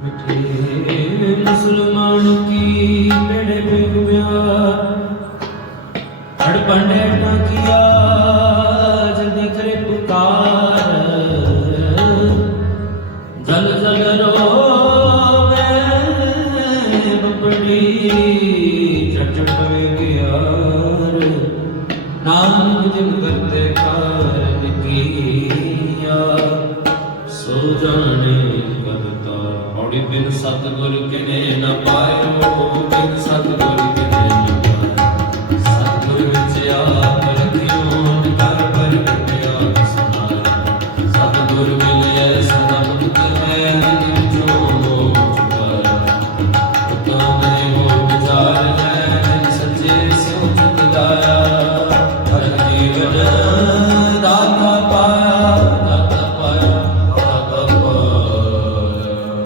ਮਿੱਠੇ ਮੁਸਲਮਾਨ ਕੀ ਬੇੜੇ ਬੇਗਮਿਆ ਹੜ ਪੰਡੇ ਨਾ ਕੀਆ ਜਲਦੀ ਕਰੇ ਪੁਕਾਰ? ਜਲ ਜਲ ਰੋਵੇ ਬੱਬੜੀ ਚੜ ਚੜ ਪਵੇ ਗਿਆਰ ਨਾਨਕ ਜਿਨ ਕਰਤੇ ਕਾਰਨ ਕੀਆ ਸੋ ਜਾਣੇ ਕਰਤਾ ਬਿਨ ਸਤਗੁਰ ਕਿਨੇ ਨ ਪਾਇਓ ਬਿਨ ਸਤਗੁਰ